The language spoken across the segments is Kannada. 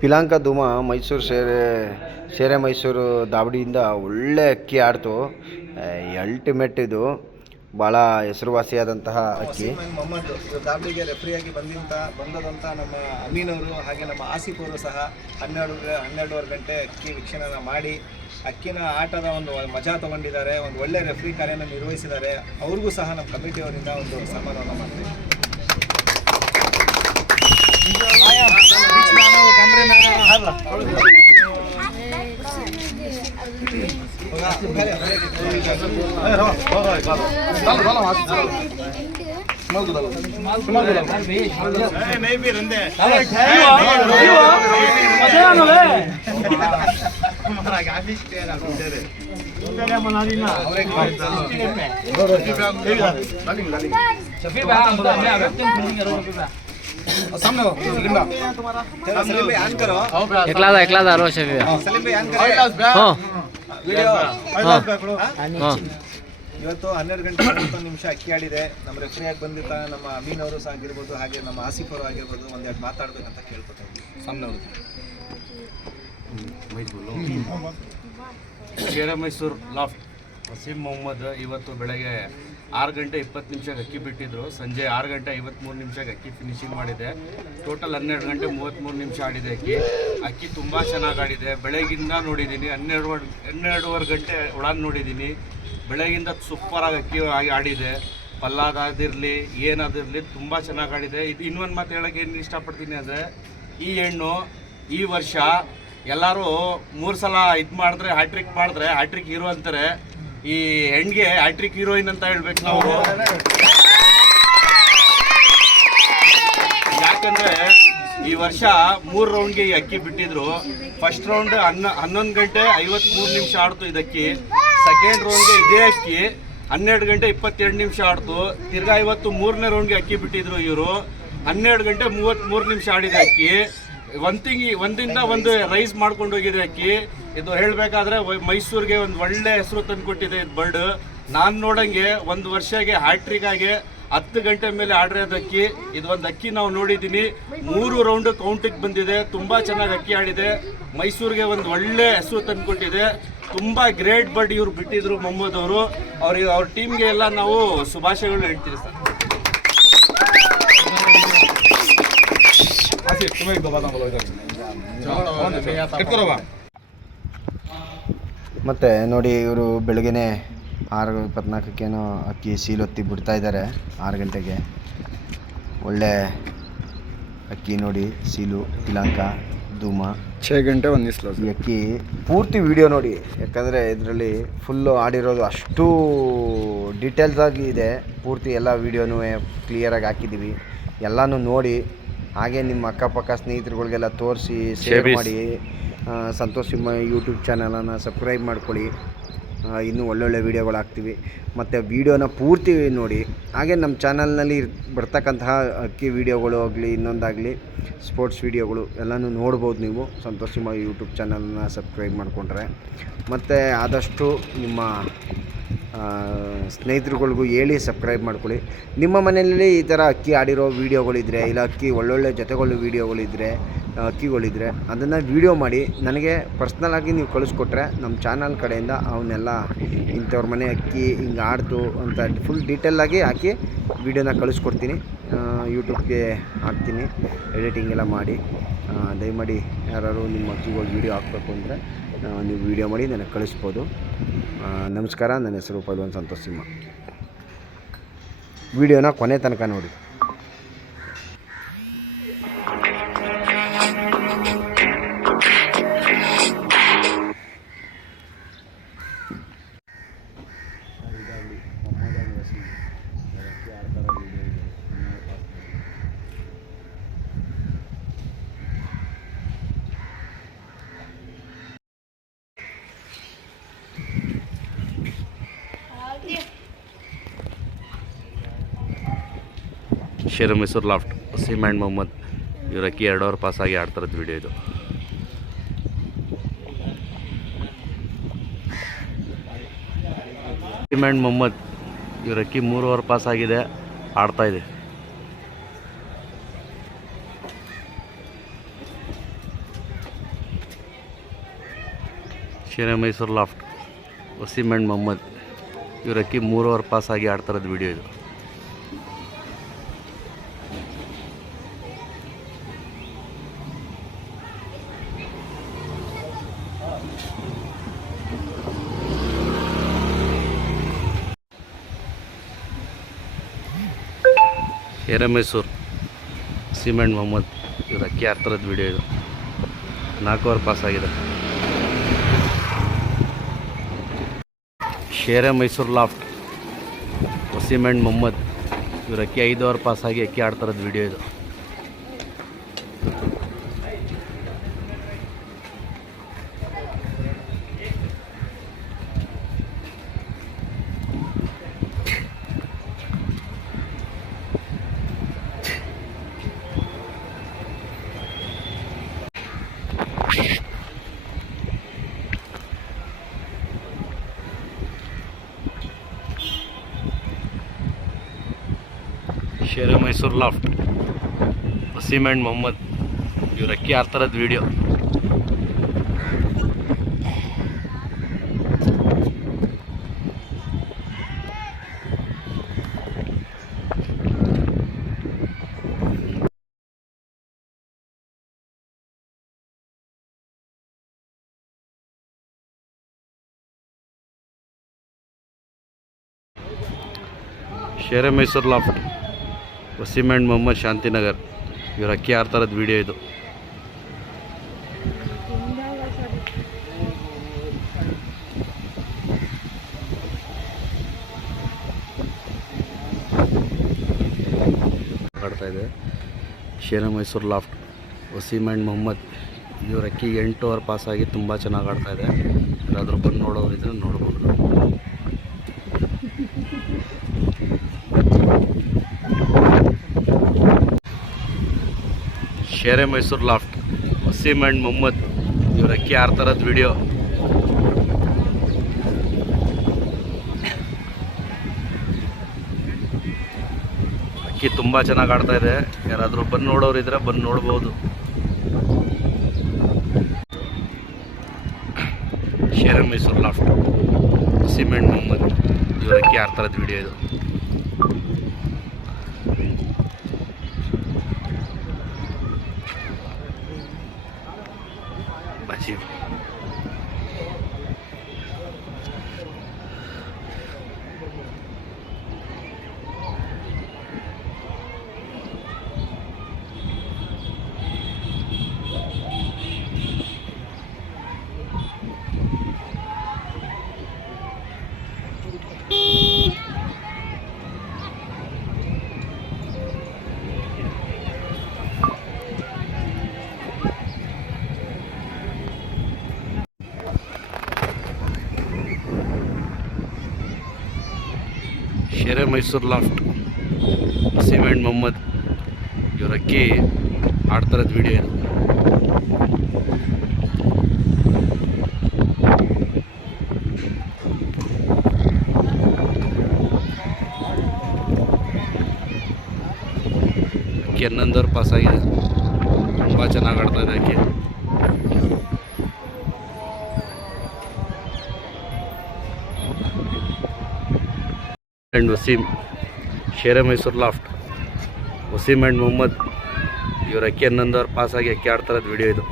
ಪಿಲಾಂಕ ಧೂಮ ಮೈಸೂರು ಸೇರೆ ಸೇರೆ ಮೈಸೂರು ದಾವಡಿಯಿಂದ ಒಳ್ಳೆ ಅಕ್ಕಿ ಆಡ್ತು. ಅಲ್ಟಿಮೇಟ್ ಇದು. ಭಾಳ ಹೆಸರುವಾಸಿಯಾದಂತಹ ಅಕ್ಕಿ. ಮೊಹಮ್ಮದ್. ದಾವಣಿಗೆ ರೆಫ್ರಿಯಾಗಿ ಬಂದಿಂತ ಬಂದದಂತ ನಮ್ಮ ಅಮೀನವರು ಹಾಗೆ ನಮ್ಮ ಆಸಿಫ್ ಸಹ ಹನ್ನೆರಡು, ಹನ್ನೆರಡುವರೆ ಗಂಟೆ ಅಕ್ಕಿ ವೀಕ್ಷಣೆನ ಮಾಡಿ, ಅಕ್ಕಿನ ಆಟದ ಒಂದು ಮಜಾ ತಗೊಂಡಿದ್ದಾರೆ. ಒಂದು ಒಳ್ಳೆ ರೆಫ್ರಿ ಕಾರ್ಯನ ನಿರ್ವಹಿಸಿದ್ದಾರೆ. ಅವ್ರಿಗೂ ಸಹ ನಮ್ಮ ಕಮಿಟಿಯವರಿಂದ ಒಂದು ಸನ್ಮಾನವನ್ನು ಮಾಡ್ತೀವಿ. Sofía, vamos, vamos, vamos, vamos, vamos, vamos, Salim भाई ऑन करो एकला था एकला था रो शफी सलीम भाई ऑन करो हाँ ವಿಡಿಯೋ हाँ ಇವತ್ತು ಹನ್ನೆರಡು ಗಂಟೆ ಮೂವತ್ತೊಂದು ನಿಮಿಷ ಅಕ್ಕಿ ಆಡಿದೆ ನಮ್ಮ ರೆಫ್ರಿಯಾಗಿ ಬಂದಿದ್ದ ನಮ್ಮ ಅಮೀನ್ ಅವರು ಸಹ ಆಗಿರ್ಬೋದು ಹಾಗೆ ನಮ್ಮ ಆಸಿಫ್ ಅವರು ಆಗಿರ್ಬೋದು ಒಂದೆರಡು ಮಾತಾಡ್ಬೇಕಂತ ಕೇಳ್ಕೊತೀವಿ ಸಾಮ್ನವರು ಶೇರ ಮೈಸೂರು ಲಾಫ್ಟ್ ವಸೀಂ ಮೊಹಮ್ಮದ್ ಇವತ್ತು ಬೆಳಗ್ಗೆ ಆರು ಗಂಟೆ ಇಪ್ಪತ್ತು ನಿಮಿಷಕ್ಕೆ ಅಕ್ಕಿ ಬಿಟ್ಟಿದ್ರು. ಸಂಜೆ ಆರು ಗಂಟೆ ಐವತ್ತ್ಮೂರು ನಿಮಿಷಕ್ಕೆ ಅಕ್ಕಿ ಫಿನಿಶಿಂಗ್ ಮಾಡಿದೆ. ಟೋಟಲ್ ಹನ್ನೆರಡು ಗಂಟೆ ಮೂವತ್ತ್ಮೂರು ನಿಮಿಷ ಆಡಿದೆ ಅಕ್ಕಿ. ಅಕ್ಕಿ ತುಂಬ ಚೆನ್ನಾಗಿ ಆಡಿದೆ. ಬೆಳಗಿಂದ ನೋಡಿದ್ದೀನಿ ಹನ್ನೆರಡು ಹನ್ನೆರಡುವರೆ ಗಂಟೆ ಒಳಗೆ ನೋಡಿದ್ದೀನಿ ಬೆಳಗಿಂದ ಸೂಪರಾಗಿ ಅಕ್ಕಿ ಆಗಿ ಆಡಿದೆ. ಪಲ್ಲಾದಾದಿರಲಿ, ಏನಾದಿರಲಿ ತುಂಬ ಚೆನ್ನಾಗಿ ಆಡಿದೆ. ಇದು ಇನ್ನೊಂದು ಮಾತು ಹೇಳೋಕೆ ಏನು ಇಷ್ಟಪಡ್ತೀನಿ ಅಂದರೆ, ಈ ಹೆಣ್ಣು ಈ ವರ್ಷ ಎಲ್ಲರೂ ಮೂರು ಸಲ ಇದು ಮಾಡಿದ್ರೆ ಹ್ಯಾಟ್ರಿಕ್ ಮಾಡಿದ್ರೆ ಹ್ಯಾಟ್ರಿಕ್ ಹೀರೋ ಅಂತಾರೆ. ಈ ಹೆಣ್ಗೆ ಆಟ್ರಿಕ್ ಹೀರೋಯಿನ್ ಅಂತ ಹೇಳ್ಬೇಕು ನಾವು. ಯಾಕಂದ್ರೆ ಈ ವರ್ಷ ಮೂರು ರೌಂಡ್ಗೆ ಈ ಅಕ್ಕಿ ಬಿಟ್ಟಿದ್ರು. ಫಸ್ಟ್ ರೌಂಡ್ ಹನ್ನ, ಹನ್ನೊಂದು ಗಂಟೆ ಐವತ್ಮೂರು ನಿಮಿಷ ಆಡ್ತು ಇದಕ್ಕಿ. ಸೆಕೆಂಡ್ ರೌಂಡ್ಗೆ ಇದೇ ಅಕ್ಕಿ. ಹನ್ನೆರಡು ಗಂಟೆ ಇಪ್ಪತ್ತೆರಡು ನಿಮಿಷ ಆಡ್ತು. ತಿರ್ಗಾ ಇವತ್ತು ಮೂರನೇ ರೌಂಡ್ಗೆ ಅಕ್ಕಿ ಬಿಟ್ಟಿದ್ರು ಇವರು. ಹನ್ನೆರಡು ಗಂಟೆ ಮೂವತ್ತ್ಮೂರು ನಿಮಿಷ ಆಡಿದ ಅಕ್ಕಿ. ಒಂತಿಂಗಿ ಒಂದಿಂದ ಒಂದು ರೈಸ್ ಮಾಡ್ಕೊಂಡು ಹೋಗಿದೆ ಅಕ್ಕಿ. ಇದು ಹೇಳಬೇಕಾದ್ರೆ ಮೈಸೂರಿಗೆ ಒಂದು ಒಳ್ಳೆ ಹೆಸರು ತಂದುಕೊಟ್ಟಿದೆ ಇದು ಬರ್ಡ್ ನಾನು ನೋಡಂಗೆ ಒಂದು ವರ್ಷಗೆ ಹ್ಯಾಟ್ರಿಕ್ ಆಗಿ ಹತ್ತು ಗಂಟೆ ಮೇಲೆ ಆಡಿರೋದು ಅಕ್ಕಿ. ಇದು ಒಂದು ಅಕ್ಕಿ ನಾವು ನೋಡಿದ್ದೀನಿ. ಮೂರು ರೌಂಡ್ ಕೌಂಟಿಗೆ ಬಂದಿದೆ. ತುಂಬ ಚೆನ್ನಾಗಿ ಅಕ್ಕಿ ಆಡಿದೆ. ಮೈಸೂರಿಗೆ ಒಂದು ಒಳ್ಳೆ ಹೆಸರು ತಂದುಕೊಟ್ಟಿದೆ ತುಂಬ ಗ್ರೇಟ್ ಬರ್ಡ್ ಇವ್ರು ಬಿಟ್ಟಿದ್ರು ಮೊಹಮ್ಮದ್ ಅವರು. ಅವ್ರಿಗೆ ಅವ್ರ ಟೀಮ್ಗೆ ಎಲ್ಲ ನಾವು ಶುಭಾಶಯಗಳು ಹೇಳ್ತೀವಿ ಸರ್. ಮತ್ತು ನೋಡಿ ಇವರು ಬೆಳಗ್ಗೆ ಆರು ಇಪ್ಪತ್ನಾಲ್ಕಕ್ಕೇನೋ ಅಕ್ಕಿ ಸೀಲೊತ್ತಿ ಬಿಡ್ತಾ ಇದ್ದಾರೆ ಆರು ಗಂಟೆಗೆ. ಒಳ್ಳೆ ಅಕ್ಕಿ ನೋಡಿ ಸೀಲು ಇಲಾಂಕ ಧೂಮ. ಛೇ ಗಂಟೆ ಒಂದು ಈ ಅಕ್ಕಿ ಪೂರ್ತಿ ವಿಡಿಯೋ ನೋಡಿ ಯಾಕಂದರೆ ಇದರಲ್ಲಿ ಫುಲ್ಲು ಆಡಿರೋದು ಅಷ್ಟು ಡೀಟೇಲ್ಸ್ ಆಗಿ ಇದೆ. ಪೂರ್ತಿ ಎಲ್ಲ ವೀಡಿಯೋನೂ ಕ್ಲಿಯರಾಗಿ ಹಾಕಿದ್ದೀವಿ ಎಲ್ಲನೂ ನೋಡಿ ಹಾಗೆ ನಿಮ್ಮ ಅಕ್ಕಪಕ್ಕ ಸ್ನೇಹಿತರುಗಳಿಗೆಲ್ಲ ತೋರಿಸಿ ಶೇರ್ ಮಾಡಿ ಸಂತೋಷ್ ಸಿಂಹ ಯೂಟ್ಯೂಬ್ ಚಾನಲನ್ನು ಸಬ್ಸ್ಕ್ರೈಬ್ ಮಾಡ್ಕೊಳ್ಳಿ. ಇನ್ನೂ ಒಳ್ಳೊಳ್ಳೆ ವೀಡಿಯೋಗಳು ಹಾಕ್ತೀವಿ ಮತ್ತು ವೀಡಿಯೋನ ಪೂರ್ತಿ ನೋಡಿ. ಹಾಗೆ ನಮ್ಮ ಚಾನಲ್ನಲ್ಲಿ ಬರ್ತಕ್ಕಂತಹ ಅಕ್ಕಿ ವೀಡಿಯೋಗಳು ಆಗಲಿ ಇನ್ನೊಂದಾಗಲಿ ಸ್ಪೋರ್ಟ್ಸ್ ವೀಡಿಯೋಗಳು ಎಲ್ಲನೂ ನೋಡ್ಬೋದು ನೀವು. ಸಂತೋಷ್ ಸಿಂಹ ಯೂಟ್ಯೂಬ್ ಚಾನಲನ್ನ ಸಬ್ಸ್ಕ್ರೈಬ್ ಮಾಡಿಕೊಂಡ್ರೆ. ಮತ್ತು ಆದಷ್ಟು ನಿಮ್ಮ ಸ್ನೇಹಿತರುಗಳಿಗೂ ಹೇಳಿ ಸಬ್ಸ್ಕ್ರೈಬ್ ಮಾಡ್ಕೊಳ್ಳಿ. ನಿಮ್ಮ ಮನೆಯಲ್ಲಿ ಈ ಥರ ಅಕ್ಕಿ ಆಡಿರೋ ವೀಡಿಯೋಗಳಿದ್ರೆ ಇಲ್ಲ ಅಕ್ಕಿ ಒಳ್ಳೊಳ್ಳೆ ಜೊತೆಗಳು ವೀಡಿಯೋಗಳಿದ್ರೆ, ಅಕ್ಕಿಗಳಿದ್ರೆ ಅದನ್ನು ವೀಡಿಯೋ ಮಾಡಿ. ನನಗೆ ಪರ್ಸ್ನಲಾಗಿ ನೀವು ಕಳಿಸ್ಕೊಟ್ರೆ ನಮ್ಮ ಚಾನಲ್ ಕಡೆಯಿಂದ ಅವನ್ನೆಲ್ಲ ಇಂಥವ್ರ ಮನೆ ಅಕ್ಕಿ ಹಿಂಗೆ ಆಡ್ತು ಅಂತ ಫುಲ್ ಡೀಟೇಲಾಗಿ ಹಾಕಿ ವೀಡಿಯೋನ ಕಳಿಸ್ಕೊಡ್ತೀನಿ. ಯೂಟ್ಯೂಬ್ಗೆ ಹಾಕ್ತೀನಿ ಎಡಿಟಿಂಗ್ ಎಲ್ಲ ಮಾಡಿ. ದಯಮಾಡಿ ಯಾರು ನಿಮ್ಮ ಅಕ್ಕಿಗಳು ವೀಡಿಯೋ ಹಾಕಬೇಕು ಅಂದರೆ ನೀವು ವೀಡಿಯೋ ಮಾಡಿ ನನಗೆ ಕಳಿಸ್ಬೋದು. ನಮಸ್ಕಾರ ನನ್ನ ಹೆಸರು ಪಲ್ವನ್ ಸಂತೋಷ್ ಸಿಂಹ. ವಿಡಿಯೋನ ಕೊನೆ ತನಕ ನೋಡಿ. Sher Mysore loft, seem and Mohammed ಇವ್ರ ಅಕ್ಕಿ ಎರಡು ಅವರ್ ಪಾಸಾಗಿ ಆಡ್ತಾರದ್ದು ವಿಡಿಯೋ ಇದು. ಸೀಮ್ ಆ್ಯಂಡ್ ಮೊಹಮ್ಮದ್ ಇವ್ರ ಅಕ್ಕಿ ಮೂರು ಓವರ್ ಪಾಸ್ ಆಗಿದೆ, ಆಡ್ತಾ ಇದೆ. ಶೇರೆ ಮೈಸೂರು ಲಾಫ್ಟ್ ವಸೀಮ್ ಆ್ಯಂಡ್ ಮೊಹಮ್ಮದ್ ಇವರಕ್ಕಿ ಮೂರು ಓವರ್ ಪಾಸ್ ಆಗಿ ಆಡ್ತಾರದ್ದು ವಿಡಿಯೋ ಇದು. ಶೇರೆ ಮೈಸೂರು ಸಿಮೆಂಟ್ ಮೊಹಮ್ಮದ್ ಇವ್ರ ಅಕ್ಕಿ ಆಡ್ತಿರೋದು ವಿಡಿಯೋ ಇದು. ನಾಲ್ಕೂವರೆ ಪಾಸ್ ಆಗಿದೆ. ಶೇರೆ ಮೈಸೂರು ಲಾಫ್ಟ್ ಸಿಮೆಂಟ್ ಮೊಹಮ್ಮದ್ ಇವ್ರ ಅಕ್ಕಿ ಐದು ಓವರ್ ಪಾಸ್ ಆಗಿ ಅಕ್ಕಿ ಆಡ್ತಾರದ್ದು ವಿಡಿಯೋ ಇದು. ಶೇರೆ ಮೈಸೂರು ಲಾಫ್ಟ್ ವಸೀಮ್ ಆ್ಯಂಡ್ ಮೊಹಮ್ಮದ್ ಇವ್ರ ಅಕ್ಕಿ ಆಡ್ತಿರೋದು video Shere Mysore loft Waseem and Mohammed Shantinagar. ಇವ್ರ ಅಕ್ಕಿ ಆಡ್ತಾ ಇರೋದು ವಿಡಿಯೋ ಇದು? ಇದೆ. ಶೇರ ಮೈಸೂರು ಲಾಫ್ಟ್. ವಸೀಮ್ ಆ್ಯಂಡ್ ಮೊಹಮ್ಮದ್ ಇವ್ರ ಅಕ್ಕಿ ಎಂಟು ಓವರ್ ಪಾಸ್ ಆಗಿ ತುಂಬ ಚೆನ್ನಾಗಿ ಆಡ್ತಾಯಿದೆ ಯಾರಾದರೂ ಬಂದು ನೋಡೋರಿದ್ರೆ ನೋಡ್ಬೋದು. ಶೇರೆ ಮೈಸೂರು ಲಾಫ್ಟ್, ವಸೀಮ್ ಆ್ಯಂಡ್ ಮೊಹಮ್ಮದ್ ಇವ್ರ ಅಕ್ಕಿ ಇರೋದು ವಿಡಿಯೋ ಅಕ್ಕಿ ತುಂಬ ಚೆನ್ನಾಗಿ ಆಡ್ತಾ ಇದೆ. ಯಾರಾದರೂ ಬಂದು ನೋಡೋರಿದ್ರೆ ಬಂದು ನೋಡ್ಬೋದು. ಶೇರೆ ಮೈಸೂರು ಲಾಫ್ಟ್, ವಸೀಮ್ ಆ್ಯಂಡ್ ಮೊಹಮ್ಮದ್ ಇವ್ರ ಅಕ್ಕಿ ಆರ್ ವಿಡಿಯೋ ಇದು? activity. Mysore loft Waseem and Mohammed ಇವ್ರ ಅಕ್ಕಿ ಆಡ್ತಾ ಇರೋದು ವಿಡಿಯೋ ಇದು ಅಕ್ಕಿ ಹನ್ನೊಂದವ್ರು ಪಾಸ್ ಆಗಿದೆ ತುಂಬ ಚೆನ್ನಾಗಿ ಆಡ್ತಾ ಇದೆ ಅಕ್ಕಿ and Waseem Shere Mysore loft Waseem and Mohammed ಇವ್ರ ಅಕ್ಕಿ ಹನ್ನೊಂದವ್ರು ಪಾಸಾಗಿ ಅಕ್ಕಿ ಆಡ್ತಾ ಇರೋದು ವಿಡಿಯೋ ಇದು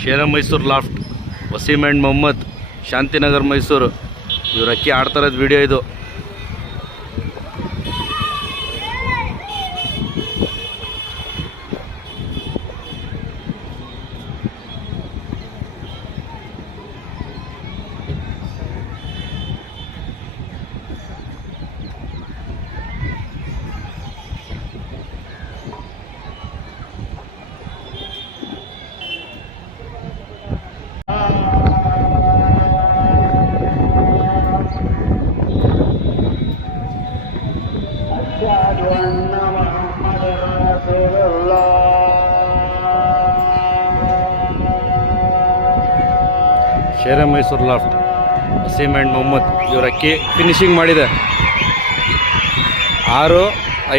ಶೇರ ಮೈಸೂರು ಲಾಫ್ಟ್ ವಸೀಮ್ ಆ್ಯಂಡ್ ಮೊಹಮ್ಮದ್ ಶಾಂತಿನಗರ್ ಮೈಸೂರು. ಇವ್ರ ಅಕ್ಕಿ ಆಡ್ತಾ ಇರೋದು ವಿಡಿಯೋ ಇದು. ಶೇರೆ ಮೈಸೂರು ಲಾಫ್ಟ್ ವಸೀಮ್ ಆ್ಯಂಡ್ ಮೊಹಮ್ಮದ್ ಇವರ ಅಕ್ಕಿ ಫಿನಿಶಿಂಗ್ ಮಾಡಿದೆ. ಆರು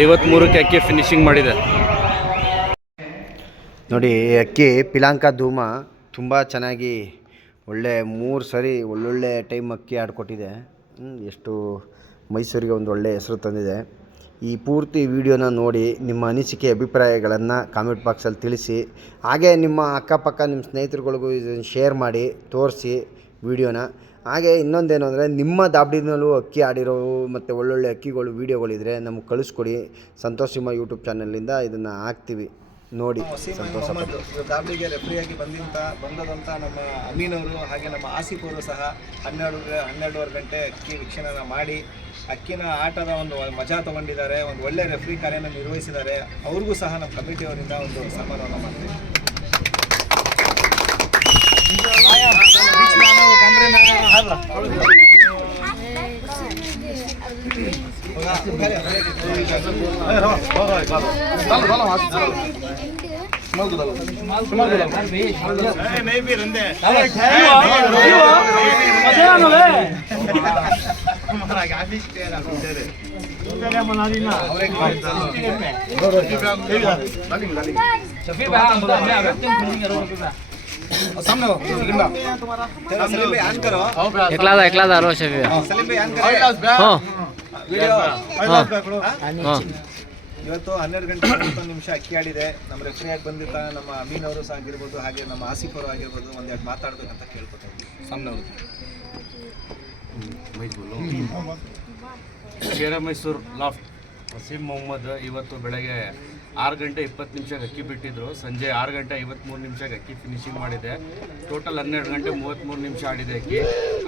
ಐವತ್ತ್ಮೂರಕ್ಕೆ ಅಕ್ಕಿ ಫಿನಿಶಿಂಗ್ ಮಾಡಿದೆ. ನೋಡಿ ಅಕ್ಕಿ ಪಿಲಾಂಕ ಧೂಮ ತುಂಬ ಚೆನ್ನಾಗಿ ಒಳ್ಳೆ ಮೂರು ಸರಿ ಒಳ್ಳೊಳ್ಳೆ ಟೈಮ್ ಅಕ್ಕಿ ಆಡ್ಕೊಟ್ಟಿದೆ. ಎಷ್ಟು ಮೈಸೂರಿಗೆ ಒಂದು ಒಳ್ಳೆ ಹೆಸರು ತಂದಿದೆ. ಈ ಪೂರ್ತಿ ವಿಡಿಯೋನ ನೋಡಿ ನಿಮ್ಮ ಅನಿಸಿಕೆ ಅಭಿಪ್ರಾಯಗಳನ್ನು ಕಾಮೆಂಟ್ ಬಾಕ್ಸಲ್ಲಿ ತಿಳಿಸಿ. ಹಾಗೆ ನಿಮ್ಮ ಅಕ್ಕಪಕ್ಕ ನಿಮ್ಮ ಸ್ನೇಹಿತರುಗಳಿಗೂ ಇದನ್ನು ಶೇರ್ ಮಾಡಿ ತೋರಿಸಿ ವಿಡಿಯೋನ. ಹಾಗೆ ಇನ್ನೊಂದೇನು ಅಂದರೆ ನಿಮ್ಮ ದಾಬ್ಡಿನಲ್ಲೂ ಅಕ್ಕಿ ಆಡಿರೋ ಮತ್ತು ಒಳ್ಳೊಳ್ಳೆ ಅಕ್ಕಿಗಳು ವೀಡಿಯೋಗಳಿದ್ರೆ ನಮಗೆ ಕಳಿಸ್ಕೊಡಿ. ಸಂತೋಷ್ ಸಿಂಹ ಯೂಟ್ಯೂಬ್ ಚಾನಲಿಂದ ಇದನ್ನು ಹಾಕ್ತೀವಿ. ನೋಡಿ ಸಂತೋಷ ದಾಬ್ಲಿಗೆ ರೆಫ್ರಿಯಾಗಿ ಬಂದಿಂತ ಬಂದದಂತ ನಮ್ಮ ಅಮೀನವರು ಹಾಗೆ ನಮ್ಮ ಆಸಿಫ್ ಅವರು ಸಹ ಹನ್ನೆರಡು ಹನ್ನೆರಡುವರೆ ಗಂಟೆ ಅಕ್ಕಿ ವೀಕ್ಷಣೆನ ಮಾಡಿ ಅಕ್ಕಿನ ಆಟದ ಒಂದು ಮಜಾ ತಗೊಂಡಿದ್ದಾರೆ ಒಂದು ಒಳ್ಳೆ ರೆಫ್ರಿ ಕಾರ್ಯನ ನಿರ್ವಹಿಸಿದ್ದಾರೆ. ಅವ್ರಿಗೂ ಸಹ ನಮ್ಮ ಕಮಿಟಿಯವರಿಂದ ಒಂದು ಸನ್ಮಾನವನ್ನು ಮಾಡ್ತೀವಿ. ಇವತ್ತು ಹನ್ನೆರಡು ಗಂಟೆ ಇಪ್ಪತ್ತೊಂದು ನಿಮಿಷ ಅಕ್ಕಿ ಆಡಿದೆ. ನಮ್ಮ ರಕ್ಷಣೆಯಾಗಿ ಬಂದಿದ್ದ ನಮ್ಮ ಅಮೀನ್ ಅವರು ಸಹ ಆಗಿರ್ಬೋದು ಹಾಗೆ ನಮ್ಮ ಆಸಿಫ್ ಅವರು ಆಗಿರ್ಬೋದು ಒಂದೆರಡು ಮಾತಾಡ್ಬೇಕಂತ ಕೇಳ್ಕೊತೀವಿ ಸಣ್ಣವರು ಶೇರೆ ಮೈಸೂರು ಲಾಫ್ಟ್ ವಸೀಂ ಮೊಹಮ್ಮದ್ ಇವತ್ತು ಬೆಳಗ್ಗೆ ಆರು ಗಂಟೆ ಇಪ್ಪತ್ತು ನಿಮಿಷಕ್ಕೆ ಅಕ್ಕಿ ಬಿಟ್ಟಿದ್ರು. ಸಂಜೆ ಆರು ಗಂಟೆ ಐವತ್ತ್ಮೂರು ನಿಮಿಷಕ್ಕೆ ಅಕ್ಕಿ ಫಿನಿಶಿಂಗ್ ಮಾಡಿದೆ. ಟೋಟಲ್ ಹನ್ನೆರಡು ಗಂಟೆ ಮೂವತ್ತ್ಮೂರು ನಿಮಿಷ ಆಡಿದೆ ಅಕ್ಕಿ.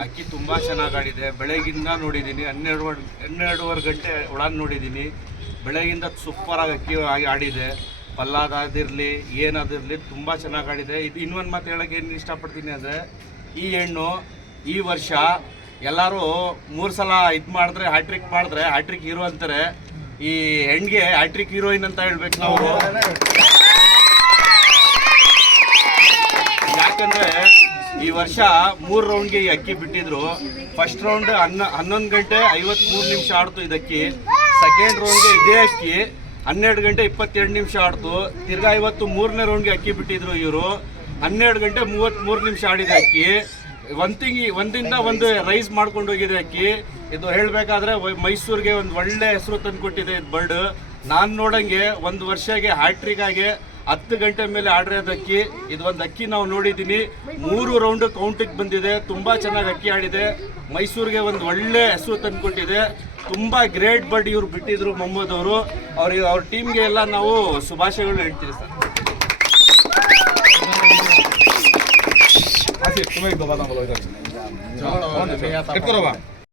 ಅಕ್ಕಿ ತುಂಬ ಚೆನ್ನಾಗಿ ಆಡಿದೆ. ಬೆಳಗಿಂದ ನೋಡಿದ್ದೀನಿ. ಹನ್ನೆರಡು ಹನ್ನೆರಡುವರೆ ಗಂಟೆ ಒಳಗೆ ನೋಡಿದ್ದೀನಿ. ಬೆಳಗಿಂದ ಸೂಪರಾಗಿ ಅಕ್ಕಿ ಆಗಿ ಆಡಿದೆ. ಪಲ್ಲಾದಾದಿರಲಿ, ಏನಾದಿರಲಿ ತುಂಬ ಚೆನ್ನಾಗಿ ಆಡಿದೆ. ಇದು ಇನ್ನೊಂದು ಮಾತು ಹೇಳೋಕ್ಕೆ ಏನು ಇಷ್ಟಪಡ್ತೀನಿ ಅಂದರೆ, ಈ ಹೆಣ್ಣು ಈ ವರ್ಷ ಎಲ್ಲರೂ ಮೂರು ಸಲ ಇದು ಮಾಡಿದ್ರೆ ಹ್ಯಾಟ್ರಿಕ್ ಮಾಡಿದ್ರೆ ಹ್ಯಾಟ್ರಿಕ್ ಹೀರೋ ಅಂತಾರೆ. ಈ ಹೆಣ್ಗೆ ಹ್ಯಾಟ್ರಿಕ್ ಹೀರೋಯಿನ್ ಅಂತ ಹೇಳ್ಬೇಕು ನಾವು. ಯಾಕಂದ್ರೆ ಈ ವರ್ಷ ಮೂರು ರೌಂಡ್ಗೆ ಈ ಅಕ್ಕಿ ಬಿಟ್ಟಿದ್ರು. ಫಸ್ಟ್ ರೌಂಡ್ ಹನ್ನ, ಹನ್ನೊಂದು ಗಂಟೆ ಐವತ್ಮೂರು ನಿಮಿಷ ಆಡ್ತು ಇದಕ್ಕಿ. ಸೆಕೆಂಡ್ ರೌಂಡ್ಗೆ ಇದೇ ಅಕ್ಕಿ. ಹನ್ನೆರಡು ಗಂಟೆ ಇಪ್ಪತ್ತೆರಡು ನಿಮಿಷ ಆಡ್ತು. ತಿರ್ಗಾ ಇವತ್ತು ಮೂರನೇ ರೌಂಡ್ಗೆ ಅಕ್ಕಿ ಬಿಟ್ಟಿದ್ರು ಇವರು. ಹನ್ನೆರಡು ಗಂಟೆ ಮೂವತ್ತ್ಮೂರು ನಿಮಿಷ ಆಡಿದ ಅಕ್ಕಿ. ಒಂದ್ ತಿಂಗ್ ಒಂದಿಂದ ಒಂದು ರೈಸ್ ಮಾಡ್ಕೊಂಡು ಹೋಗಿದೆ ಅಕ್ಕಿ. ಇದು ಹೇಳಬೇಕಾದ್ರೆ ಮೈಸೂರಿಗೆ ಒಂದು ಒಳ್ಳೆ ಹೆಸರು ತಂದುಕೊಟ್ಟಿದೆ ಇದು ಬರ್ಡ್ ನಾನು ನೋಡಂಗೆ ಒಂದು ವರ್ಷಗೆ ಆಗಿ ಹತ್ತು ಗಂಟೆ ಮೇಲೆ ಆಡಿರೋದು ಅಕ್ಕಿ. ಇದು ಒಂದು ಅಕ್ಕಿ ನಾವು ನೋಡಿದ್ದೀನಿ. ಮೂರು ರೌಂಡ್ ಕೌಂಟಿಗೆ ಬಂದಿದೆ. ತುಂಬ ಚೆನ್ನಾಗಿ ಅಕ್ಕಿ ಆಡಿದೆ. ಮೈಸೂರಿಗೆ ಒಂದು ಒಳ್ಳೆ ಹೆಸರು ತಂದುಕೊಟ್ಟಿದೆ ತುಂಬ ಗ್ರೇಟ್ ಬರ್ಡ್ ಇವ್ರು ಬಿಟ್ಟಿದ್ರು ಮೊಹಮ್ಮದ್ ಅವರು. ಅವ್ರಿಗೆ ಅವ್ರ ಟೀಮ್ಗೆ ಎಲ್ಲ ನಾವು ಶುಭಾಶಯಗಳು ಹೇಳ್ತೀವಿ ಸರ್. আসিফ তুমি এক দবা দাম বলো এটা করবা